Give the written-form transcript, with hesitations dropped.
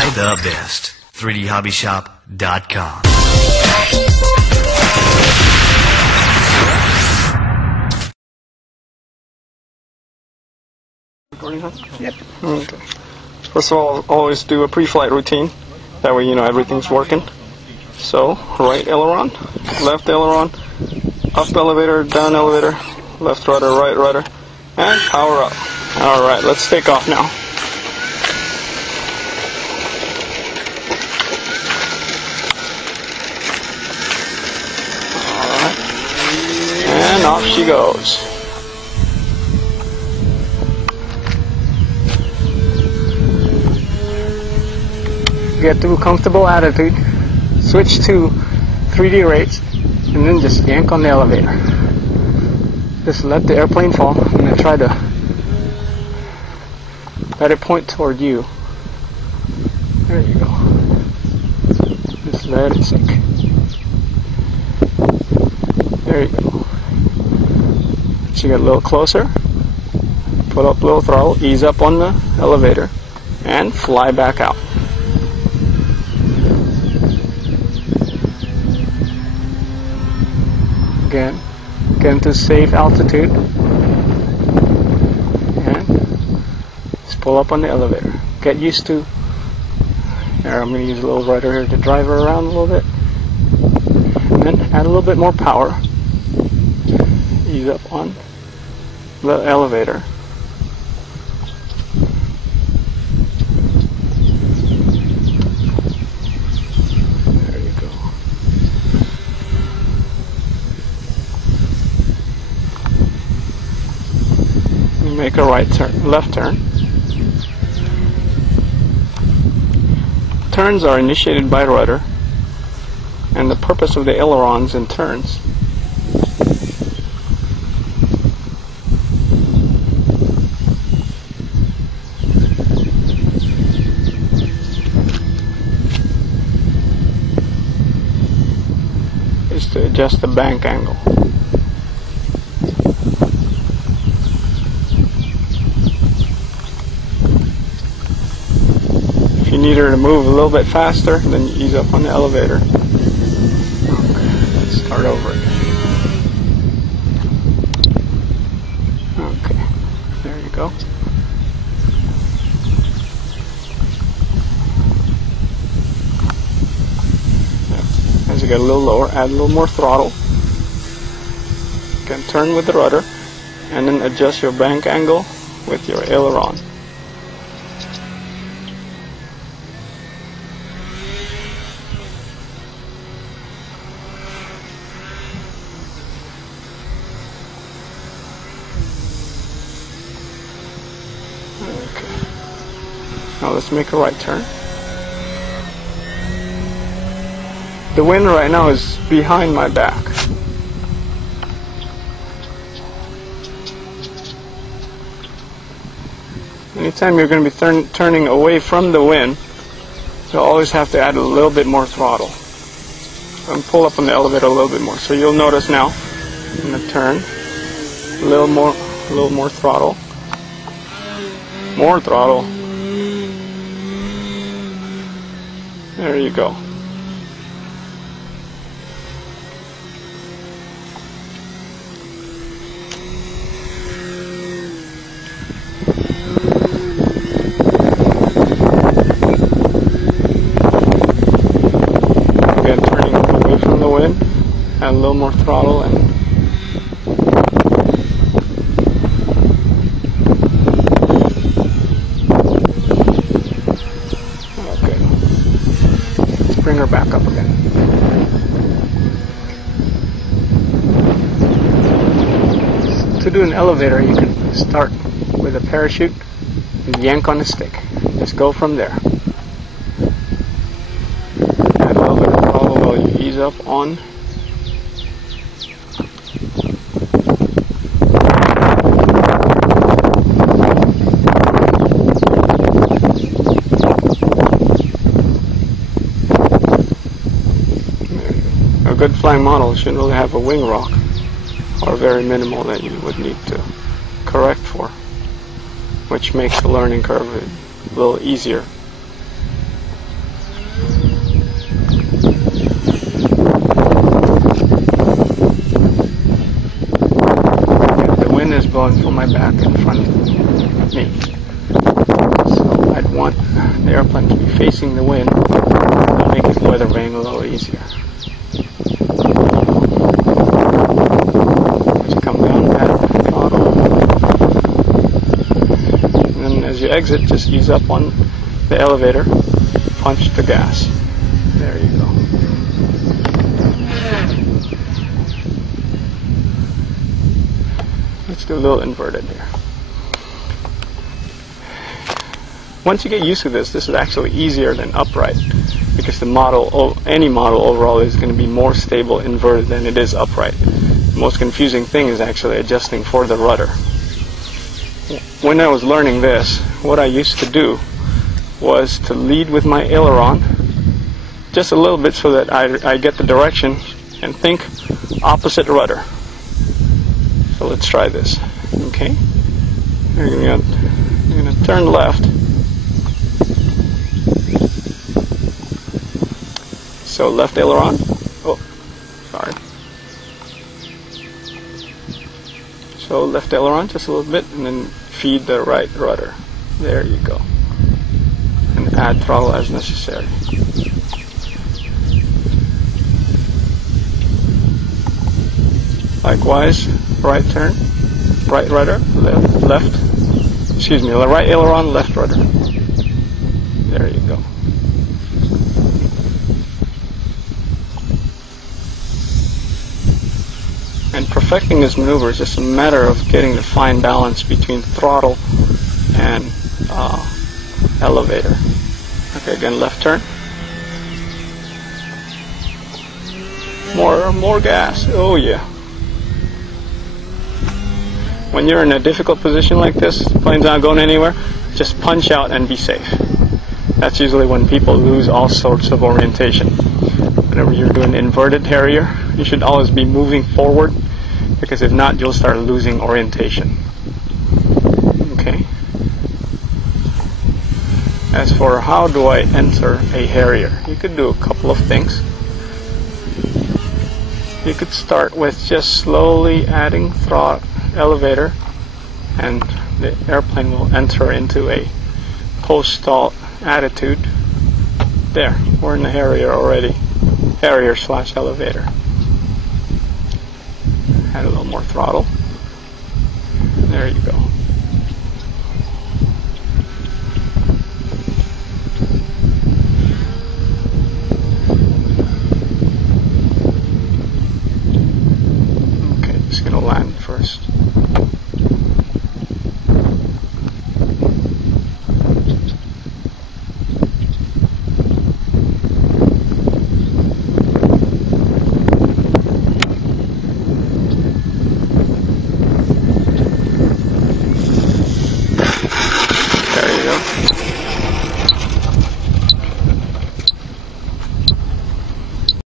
Buy the best. 3dhobbyshop.com. Yep. Okay. First of all, always do a pre-flight routine. That way you know everything's working. So, right aileron, left aileron, up elevator, down elevator, left rudder, right rudder, and power up. Alright, let's take off now. Alright. And off she goes. Get to a comfortable attitude, switch to 3D rates, and then just yank on the elevator. Just let the airplane fall, and then try to let it point toward you. There you go. Just let it sink. There you go. So you get a little closer, put up a little throttle, ease up on the elevator, and fly back out. Again, get into safe altitude, and just pull up on the elevator. Get used to, here I'm going to use a little rudder here to drive her around a little bit, and then add a little bit more power, ease up on the elevator. Make a right turn, left turn. Turns are initiated by rudder, and the purpose of the ailerons and turns is to adjust the bank angle. If you need her to move a little bit faster, then you ease up on the elevator. Okay, let's start over again. Okay, there you go. As you get a little lower, add a little more throttle. You can turn with the rudder, and then adjust your bank angle with your aileron. Okay. Now let's make a right turn. The wind right now is behind my back. Anytime you're going to be turning away from the wind, you'll always have to add a little bit more throttle. And pull up on the elevator a little bit more. So you'll notice now, in the turn, a little more throttle. More throttle. There you go. Again, turning away from the wind, add a little more throttle, and bring her back up again. To do an elevator, you can start with a parachute and yank on the stick. Just go from there. Add a little bit of throttle while you ease up on. A good flying model shouldn't really have a wing rock, or very minimal that you would need to correct for, which makes the learning curve a little easier. easier. Just come down, add throttle. And then as you exit, just ease up on the elevator, punch the gas. There you go. Let's do a little inverted here. Once you get used to this is actually easier than upright, because the model, any model overall, is going to be more stable inverted than it is upright. The most confusing thing is actually adjusting for the rudder. When I was learning this, what I used to do was to lead with my aileron just a little bit so that I get the direction and think opposite rudder. So let's try this. Okay, you're going to turn left. So left aileron. Oh, sorry. So left aileron just a little bit, and then feed the right rudder. There you go. And add throttle as necessary. Likewise, right turn, right rudder, left, excuse me, right aileron, left rudder. There you go. And perfecting this maneuver is just a matter of getting the fine balance between throttle and elevator. Okay, again, left turn. More gas. Oh yeah. When you're in a difficult position like this, the plane's not going anywhere, just punch out and be safe. That's usually when people lose all sorts of orientation. Whenever you're doing inverted Harrier, you should always be moving forward, because if not, you'll start losing orientation. Okay. As for how do I enter a Harrier, you could do a couple of things. You could start with just slowly adding throttle, elevator, and the airplane will enter into a post-stall attitude. There, we're in the Harrier already. Harrier/elevator. Add a little more throttle. There you go.